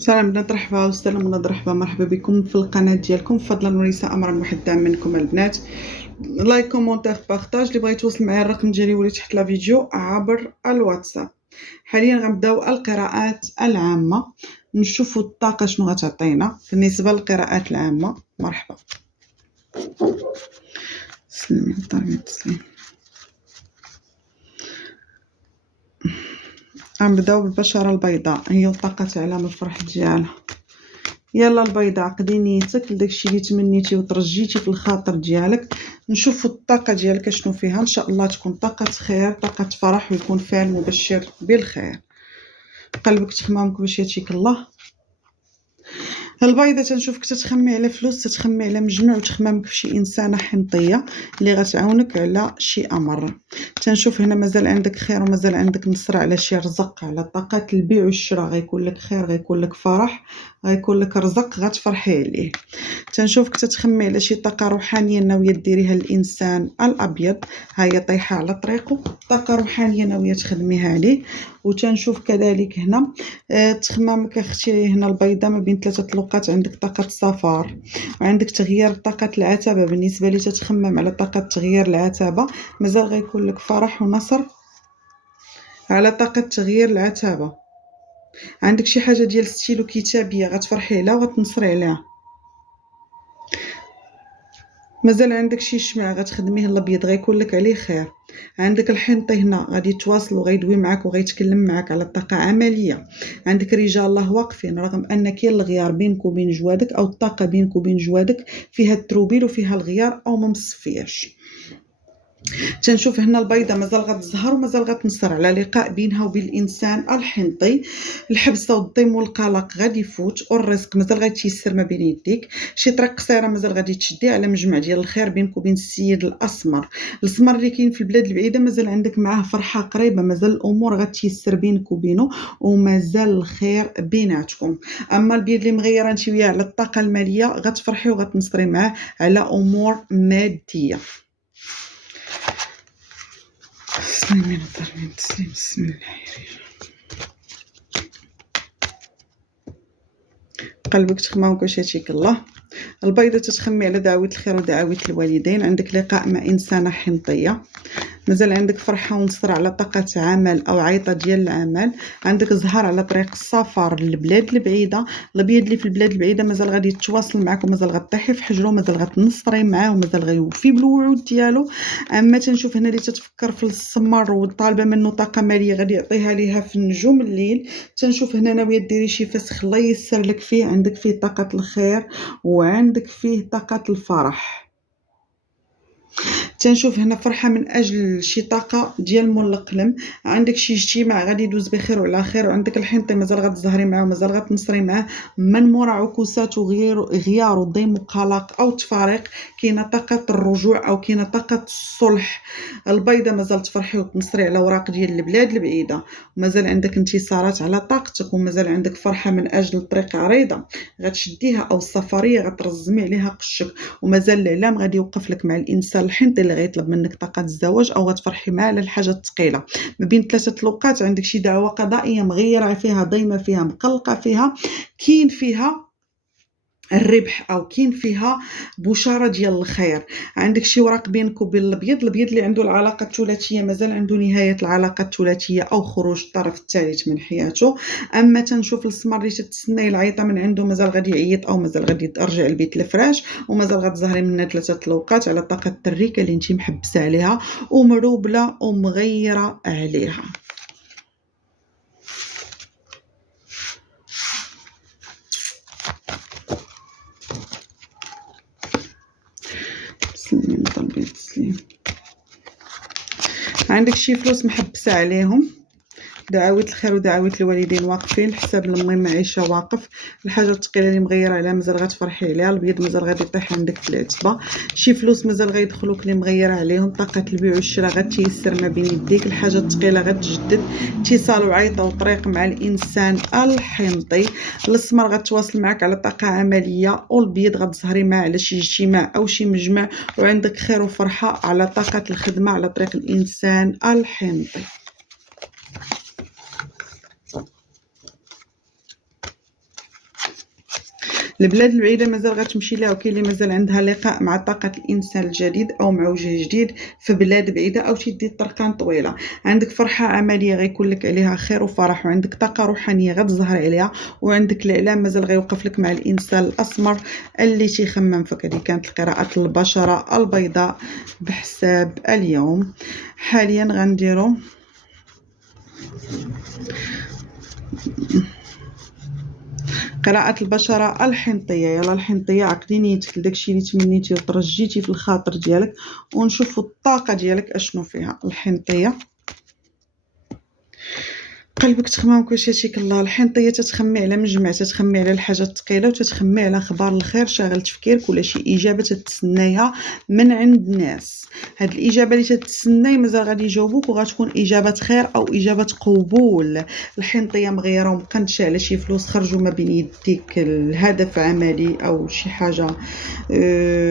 سلام بنات، مرحبا وسلام ولاد، مرحبا بكم في القناه ديالكم. فضلا وليس امرا، واحد الدعم منكم البنات، لايك كومونتير بارطاج. اللي بغى يتواصل معايا الرقم ديالي ولي تحت لا فيديو عبر الواتساب. حاليا غنبداو القراءات العامه، نشوفوا الطاقه شنو غتعطينا بالنسبه للقراءات العامه. مرحبا. سلمي طارمي تسليم. غنبداو بالبشره البيضاء، هي الطاقه علامه الفرح ديالها. يلا البيضاء، عقدي نيتك لداكشي اللي تمنيتي وترجيتي في الخاطر ديالك. نشوفوا الطاقه ديالك شنو فيها، ان شاء الله تكون طاقه خير، طاقه فرح، ويكون فيها المبشر بالخير. قلبك تخمامك باش ياتيك الله. البيضه تنشوفك تتخمي على فلوس، تتخمي على مجموع، وتخمامك في شي انسانه حنطيه اللي غتعاونك على شي امر. تنشوف هنا مازال عندك خير ومازال عندك نصر على شي رزق، على طاقات البيع والشراء. غيكون لك خير، غيكون لك فرح، غيكون لك رزق غتفرحي عليه. تنشوفك تتخمي على شي طاقه روحانيه ناويه ديريها الانسان الابيض، هي طايحه على طريقه، طاقه روحانيه ناويه تخدميها عليه. وتنشوف كذلك هنا تخمامك اختي هنا البيضه ما بين ثلاثه طلقات. عندك طاقه السفر، وعندك تغيير طاقه العتبه. بالنسبه لي تتخمم على طاقه تغيير العتبه، مازال غيكون لك فرح ونصر على طاقه تغيير العتبه. عندك شي حاجه ديال ستيلو كتابيه غتفرحي عليها وغتنصري عليها. مازال عندك شي شمع غتخدميه الابيض، غيكون لك عليه خير. عندك الحنطي هنا غادي يتواصل وغيدوي معك وغيتكلم معك على الطاقه عمليه. عندك رجال الله واقفين، رغم ان كاين الغيار بينك وبين جوادك، او الطاقه بينك وبين جوادك فيها التروبيل وفيها الغيار او ما مصفياش. تنشوف هنا البيضه مازال غتزهر ومازال غتنصر على لقاء بينها وبين الانسان الحنطي. الحبسه والضيم والقلق غادي يفوت، والرزق مازال غيتيسر ما بين يديك. شي طريق قصيره مازال غادي تشدي على مجمع ديال الخير بينك وبين السيد الاسمر. السمر اللي كاين في البلاد البعيده مازال عندك معاه فرحه قريبه، مازال الامور غتيسر بينك وبينه، ومازال الخير بيناتكم. اما البيض اللي مغيره انت وياه على الطاقه الماليه، غتفرحي وغتنصري معاه على امور ماديه. تسليمي نطرمين تسليم. بسم الله. قلبك تخمامك واش ياتيك الله. البيضه تتخمي على دعوه الخير ودعوه الوالدين. عندك لقاء مع انسانه حنطيه، مازال عندك فرحه ونصر على طاقه عمل او عيطه ديال العمل. عندك زهر على طريق السفر للبلاد البعيده. الابيض اللي في البلاد البعيده مازال غادي يتواصل معك ومازال غطيحي في حجره، مازال غتنصري معاه ومازال غيوفي بالوعود ديالو. اما تنشوف هنا اللي تتفكر في السمر وطالبه منه طاقه ماليه غادي يعطيها ليها في نجوم الليل. تنشوف هنا ناويه ديري شي فسخ الله ييسر لك فيه. عندك فيه طاقه الخير وعندك فيه طاقه الفرح. تنشوف هنا فرحه من اجل شي طاقه ديال مول القلم. عندك شي اجتماع غادي يدوز بخير وعلى خير. وعندك الحنطي مازال غتزهري معاه ومازال غتنصري معاه من مورا عكوسات وغيار وضيم وقلق او تفاريق. كاينه طاقه الرجوع او كاينه طاقه الصلح. البيضه مازال تفرحي وتنصري على اوراق ديال البلاد البعيده، ومازال عندك انتصارات على طاقتك، ومازال عندك فرحه من اجل الطريق عريضه غتشديها، او السفريه غترزمي عليها قشك. ومازال الاعلام غادي يوقف لك مع الانسان الحنطي اللي غيطلب منك طاقه الزواج، او غتفرحي معاه على الحاجه الثقيله. ما بين ثلاثه لوقات عندك شي دعوه قضائيه مغيره فيها، ضيمه فيها، مقلقه فيها، كاين فيها الربح او كاين فيها بشاره ديال الخير. عندك شي وراق بينك وبين الابيض اللي عنده العلاقه الثلاثيه مازال عنده نهايه العلاقه الثلاثيه او خروج الطرف الثالث من حياته. اما تنشوف السمر اللي تتسناي العيطه من عنده مازال غادي يعيط او مازال غادي يرجع البيت الفراش، ومازال غتزهري منها ثلاثه الاوقات على طاقه التريكه اللي انت محبسه عليها ومروبله ومغيره عليها. تسلمي طلبي تسليم. عندك شي فلوس محبسه عليهم، دعاوي الخير ودعاوي الوالدين واقفين، الحساب المهم معيشه واقف. الحاجه الثقيله اللي مغيره عليها مازال غتفرحي عليها. البيض مازال غادي يطيح عندك في العتبه. شي فلوس مازال غيدخلوك اللي مغيره عليهم. طاقه البيع والشراء غتيسر ما بين يديك. الحاجه الثقيله غتجدد، اتصال وعيطه وطريق مع الانسان الحنطي. الاسمر غتواصل معك على طاقه عمليه، والبيض غتزهري معاه على شي اجتماع او شي مجمع، وعندك خير وفرحه على طاقه الخدمه على طريق الانسان الحنطي. البلاد البعيده مازال غتمشي لها، وكاين اللي مازال عندها لقاء مع طاقه الانسان الجديد او مع وجه جديد في بلاد بعيده، او تدي طرقان طويله. عندك فرحه عمليه غيكون لك عليها خير وفرح، وعندك طاقه روحانيه غتظهر عليها، وعندك الاعلام مازال غيوقف لك مع الانسان الاسمر اللي تيخمم فيك. هذه كانت القراءه البشره البيضاء بحساب اليوم. حاليا غنديرو قراءة البشرة الحنطية. يلا الحنطية، عقلي نيتك لداكشي اللي تمنيتي وترجيتي في الخاطر ديالك، ونشوفوا الطاقة ديالك اشنو فيها. الحنطية، قلبك تخمامك واش ياتيك الله. الحنطيه تتخمي على مجمع، تتخمي على الحاجات الثقيله، وتتخمي على اخبار الخير شاغل تفكيرك، ولا شي اجابه تتسنايها من عند الناس. هاد الاجابه اللي تتسناي مازال غادي يجاوبوك، وغتكون اجابه خير او اجابه قبول. الحنطيه مغيره ومقنتشه على شي فلوس خرجوا ما بين يديك، الهدف عملي او شي حاجه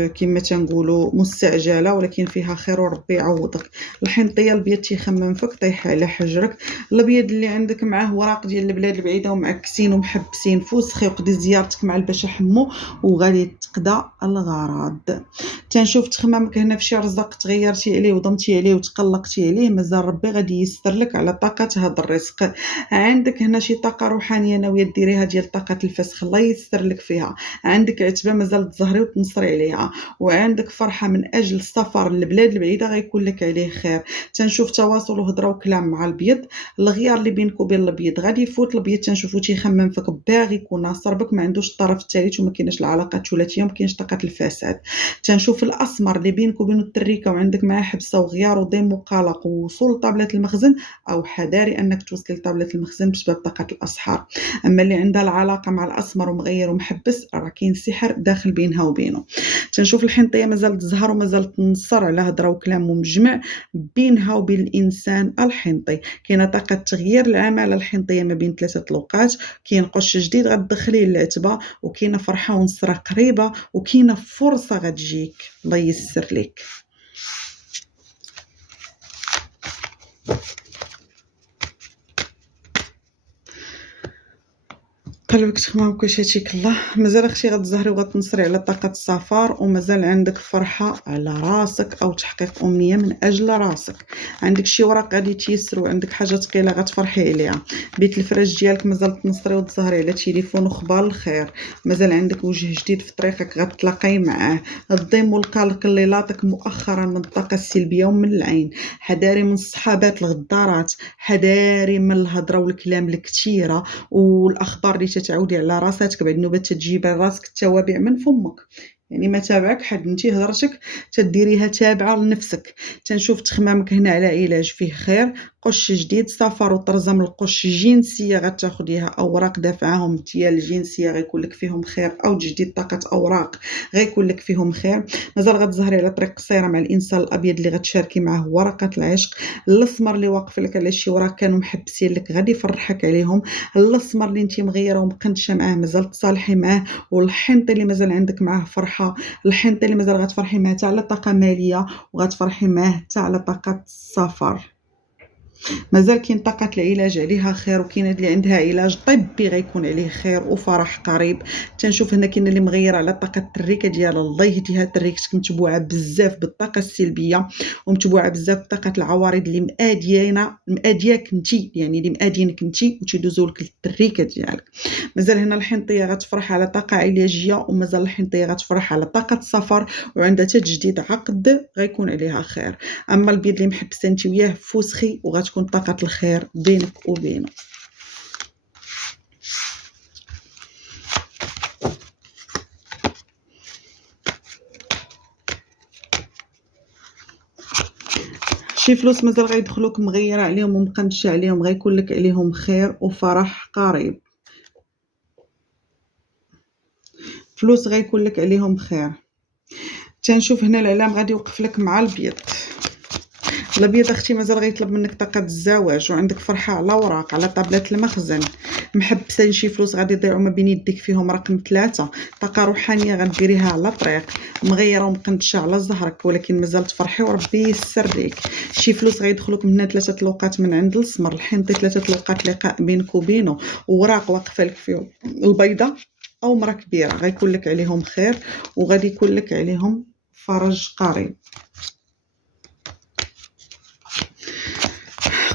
كما تنقولوا مستعجله ولكن فيها خير وربي يعوضك. الحنطيه البيض تيخمم فيك طيح على حجرك. الابيض اللي عندك معاه وراق ديال البلاد البعيده ومعكسين ومحبسين فوسخي، وقضي زيارتك مع الباشا حمو وغادي تقضى الغرض. تنشوف تخمامك هنا في شي رزق تغيرتي عليه وضمتي عليه وتقلقتي عليه، مازال ربي غادي ييسر لك على طاقه هذا الرزق. عندك هنا شي طاقه روحانيه ناويه ديريها ديال طاقه الفسخ، الله ييسر لك فيها. عندك عتبه مازال تزهري وتنصري عليها، وعندك فرحه من اجل السفر للبلاد البعيده غيكون لك عليه خير. تنشوف تواصل وهضره وكلام مع البيض. الغيار اللي بينك وبين الابيض غادي يفوت. الابيض تنشوفو تيخمم فيك، باغي يكون ناصر بك، ما عندوش الطرف الثالث وما كايناش العلاقات الثلاثيه وما كاينش طاقه الفساد. تنشوف الاسمر اللي بينك وبين التريكه وعندك معاه حبسه وغيار وضيم وقلق ووصول لطابله المخزن، او حذاري انك توصلي لطابله المخزن بسبب طاقه الاسحار. اما اللي عندها العلاقه مع الاسمر ومغير ومحبس، راه كاين سحر داخل بينها وبينه. تنشوف الحنطيه مازال تزهر ومازال تنصر على هضره وكلام ومجمع بينها وبين الانسان الحنطي. كاينه طاقه تغيير العماله الحنطيه ما بين ثلاثه الاوقات، كاين قش جديد غتدخليه للعتبه، وكاينه فرحه ونصره قريبه، وكاينه فرصه غتجيك، الله ييسر لك. قلبك تخمامك واش ياتيك الله. مازال اختي غتزهري وغتنصري على طاقه السفر، ومازال عندك فرحه على راسك او تحقيق امنيه من اجل راسك. عندك شي وراق غادي تيسر، وعندك حاجه ثقيله غتفرحي عليها. بيت الفراش ديالك مازال تنصري وتزهري على تليفون وخبار الخير. مازال عندك وجه جديد في طريقك غتلاقاي معاه. الضيم والقلق اللي لاطك مؤخرا من الطاقه السلبيه ومن العين. حذاري من الصحابات الغدارات، حذاري من الهضره والكلام الكثيره والاخبار اللي تعودي على راساتك بعد نوبه تجيب راسك التوابع من فمك. يعني ما تابعك حد انتي هضرتك تديريها تابعه لنفسك. تنشوف تخمامك هنا على علاج فيه خير، قش جديد، سفر وترزم القش، جنسيه غتاخديها، اوراق دافعهم ديال الجنسيه غيكون لك فيهم خير، او تجديد طاقه اوراق غيكون لك فيهم خير. مازال غتزهري على طريق قصيره مع الانسان الابيض اللي غتشاركي معاه ورقه العشق. الاسمر اللي واقف لك على شي وراق كانوا محبسين لك غادي يفرحك عليهم. الاسمر اللي انتي مغيره ومقنتشه معاه مازال تصالحي معاه. والحنطي اللي مازال عندك معاه فرحه، الحنطي اللي مازال غتفرحي معاه حتى على طاقه ماليه، وغتفرحي معاه حتى على طاقه السفر. مازال كاين طاقه العلاج عليها خير، وكاين اللي عندها علاج طبي غيكون عليه خير وفرح قريب. تنشوف هنا كاين اللي مغير على طاقه التريكه ديال الله يهديها. تريكتك متبوعه بزاف بالطاقه السلبيه ومتبوعه بزاف بطاقه العوارض اللي مادياك انتي، يعني اللي مادينك انتي وتيدوزوا لك التريكه ديالك. مازال هنا الحنطيه غتفرح على طاقه علاجيه، ومازال الحنطيه غتفرح على طاقه سفر، وعندها تجديد عقد غيكون عليها خير. اما البيض اللي محبسه انت وياه فوسخي، وغتكون طاقه الخير بينك وبينه. شي فلوس مازال غيدخلوك مغيره عليهم ومقنشه عليهم، غيكون لك عليهم خير وفرح قريب. فلوس غيكون لك عليهم خير. تنشوف هنا الاعلام غادي يوقف لك مع البيض. الابيض اختي مازال غيطلب منك طاقه الزواج، وعندك فرحه على وراق على طابله المخزن. محبسين شي فلوس غادي يضيعوا ما بين يديك فيهم رقم 3. طاقه روحانيه غديريها على طريق، مغيره ومقنتشه على زهرك، ولكن مازال تفرحي وربي يسر ليك. شي فلوس غيدخلوك من 3 الوقات من عند السمر. الحنطي 3 الوقات لقاء بينك وبينه، ووراق واقفه لك فيهم البيضه أو مرا كبيرة غيكون لك عليهم خير وغادي يكون لك عليهم فرج قريب.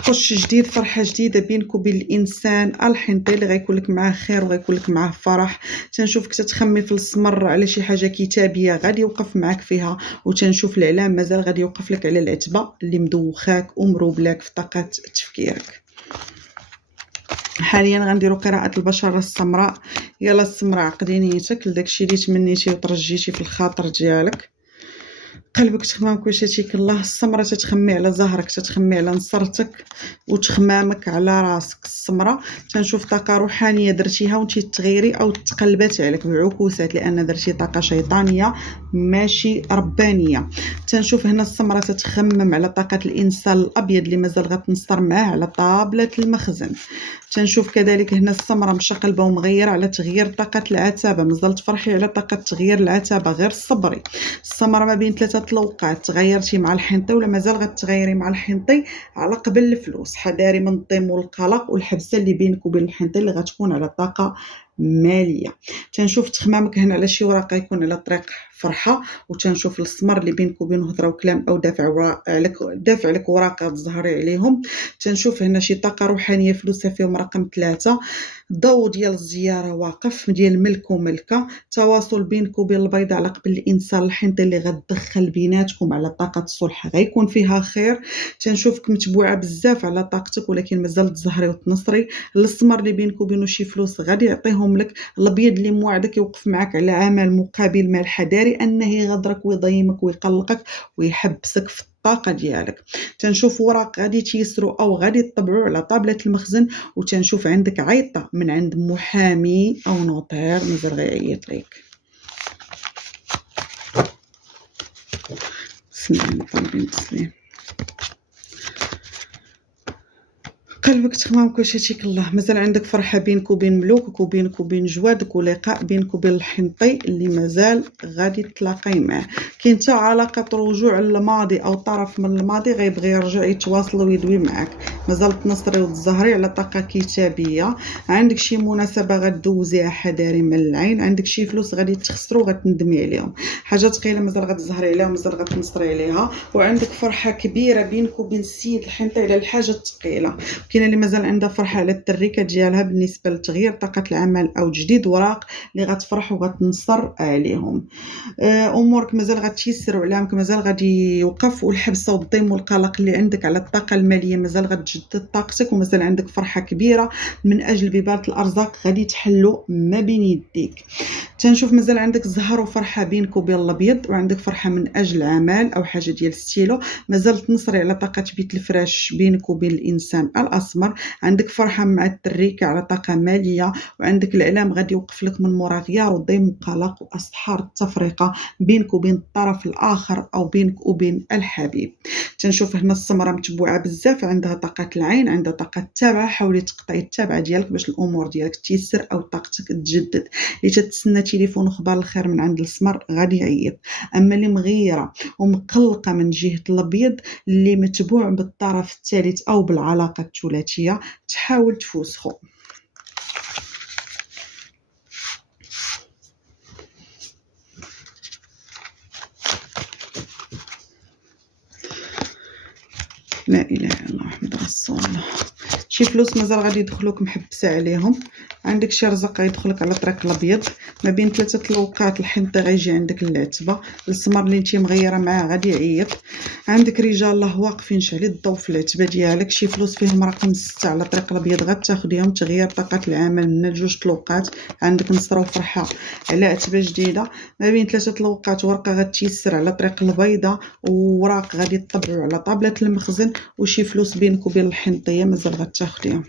قش جديد، فرحة جديدة بينك وبين الإنسان الحنطي اللي غيكون لك معاه خير وغيكون لك معاه فرح. تنشوفك تتخمي في السمر على شي حاجة كتابية غادي يوقف معاك فيها، وتنشوف الإعلام مازال غادي يوقف لك على العتبة اللي مدوخاك ومروبلاك في طاقة تفكيرك. حاليا غنديرو قراءة البشرة السمراء. يلا السمراء عقدي نيتك لداكشي اللي تمنيتي وترجيتي في الخاطر ديالك. قلبك تخمام كلشي الله. السمرة تتخمي على زهرك، تتخمي على نصرتك وتخمامك على راسك. السمرة تنشوف طاقة روحانية درتيها وانتي تغيري او تقلبات عليك بعكوسات لان درتي طاقة شيطانية ماشي ربانية. تنشوف هنا السمرة تتخمم على طاقة الانسان الابيض اللي مازال غتنصر معاه على طابلة المخزن. تنشوف كذلك هنا السمرة مشقلبة ومغيرة على تغيير طاقة العتابة، مازال تفرحي على طاقة تغيير العتابة غير صبري. السمرة ما بين 3 الأوقات، تغيرتي مع الحنطي ولا مازال غتغيري مع الحنطي على قبل الفلوس. حذاري من الضيم والقلق والحبسة اللي بينك وبين الحنطي اللي غتكون على طاقة مالية. تنشوف تخمامك هنا على شي ورقة يكون على طريق فرحة، وتنشوف السمر اللي بينك وبينه هضره وكلام او دافع عليك ورقة تزهري عليهم. تنشوف هنا شي طاقة روحانية فلوسها فيهم رقم 3. الضوء ديال الزيارة واقف ديال ملك وملكة. تواصل بينك وبين البيضة على قبل الانسان الحنطي اللي غتدخل بيناتكم على طاقة الصلح غيكون فيها خير. تنشوفك متبوعة بزاف على طاقتك ولكن مازال تزهري وتنصري. السمر اللي بينك وبينه شي فلوس غادي يعطيهم لك. الابيض اللي موعدك يوقف معك على عمل مقابل مال. حذاري انه يغدرك ويضيمك ويقلقك ويحبسك في الطاقه ديالك. تنشوف ورق غادي تيسروا او غادي يطبعوا على طابله المخزن، وتنشوف عندك عيطه من عند محامي او نوطير مازال غيعيط ليك. بسم الله طالبين تسليم. قلبك تخمام كلشي الله. مازال عندك فرحة بينك وبين ملوكك وبينك وبين جوادك ولقاء بينك وبين الحنطي اللي مازال غادي تلاقي معاه. كاين حتى علاقة رجوع للماضي او طرف من الماضي غيبغي يرجع يتواصل ويدوي معاك. مازال تنصري وتزهري على طاقة كتابية. عندك شي مناسبة غدوزيها حذاري من العين. عندك شي فلوس غادي تخسروا وغتندمي عليهم. حاجة ثقيلة مازال غتزهري عليها ومازال غتنصري عليها. وعندك فرحة كبيرة بينك وبين السيد الحنطي على الحاجة الثقيلة. كاينه اللي مازال عندها فرحه على التركه ديالها بالنسبه لتغيير طاقه العمل او تجديد وراق اللي غتفرح وغتنصر عليهم. امورك مازال غتيسر وعلامك مازال غادي يوقف، والحبسه والضيم والقلق اللي عندك على الطاقه الماليه مازال غتجدد طاقتك، ومازال عندك فرحه كبيره من اجل بباله الارزاق غادي تحلوا ما بين يديك. تنشوف مازال عندك زهر وفرحه بينك وبين الابيض، وعندك فرحه من اجل عمل او حاجه ديال ستيلو. مازال تنصري على طاقه بيت الفراش بينك وبين الانسان الاسمر. عندك فرحه مع التريكه على طاقه ماليه، وعندك الاعلام غادي يوقف لك من مورا غيار وضيم وقلق واسحار التفرقه بينك وبين الطرف الاخر او بينك وبين الحبيب. تنشوف هنا السمره متبوعه بزاف، عندها طاقه العين، عندها طاقه التابعه. حاولي تقطعي التابعه ديالك باش الامور ديالك تيسر او طاقتك تجدد. اللي تتسنى تليفون وخبار الخير من عند السمر غادي يعيط. اما اللي مغيره ومقلقه من جهه الابيض اللي متبوع بالطرف الثالث او بالعلاقه الثلاثيه تحاول تفوسخو. لا اله الا الله محمد رسول الله. شي فلوس مازال غادي يدخلوك محبسه عليهم. عندك شي رزق غيدخلك على طريق الابيض ما بين 3 الأوقات. الحنطي غيجي عندك العتبه. السمر اللي انتي مغيره معاه غادي يعيط. عندك رجال الله واقفين شعلي الضوء في العتبه ديالك. شي فلوس فيهم رقم 6 على طريق الابيض غتاخديهم. تغيير طاقه العمل من 2 الأوقات. عندك نصره وفرحه على عتبه جديده ما بين 3 الأوقات. ورقه غتيسر على طريق البيضه، ووراق غادي تطبعوا على طابله المخزن، وشي فلوس بينك وبين الحنطيه مازال غتاخديهم.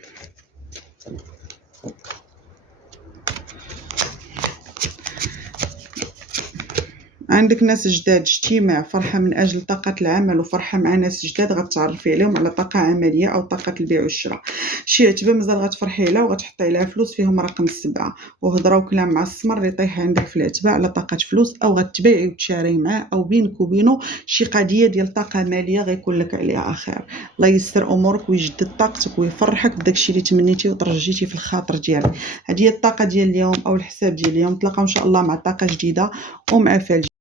عندك ناس جداد، اجتماع، فرحة من أجل طاقة العمل وفرحة مع ناس جداد غتعرفي عليهم على طاقة عملية أو طاقة البيع والشراء. شي عتبة مازال غتفرحي لها وغتحطي عليها فلوس فيهم رقم 7 وهضرة وكلام مع السمر اللي طايحة عندك في العتبة على طاقة فلوس أو غتبيعي وتشاري معاه أو بينك وبينه شي قضية ديال طاقة مالية غيكون لك عليها خير. الله ييسر أمورك ويجدد طاقتك ويفرحك بداكشي اللي تمنيتي وترجيتي في الخاطر ديالك. هذه هي الطاقة ديال اليوم أو الحساب ديال اليوم. نتلاقاو إن شاء الله مع طاقة جديدة ومع فال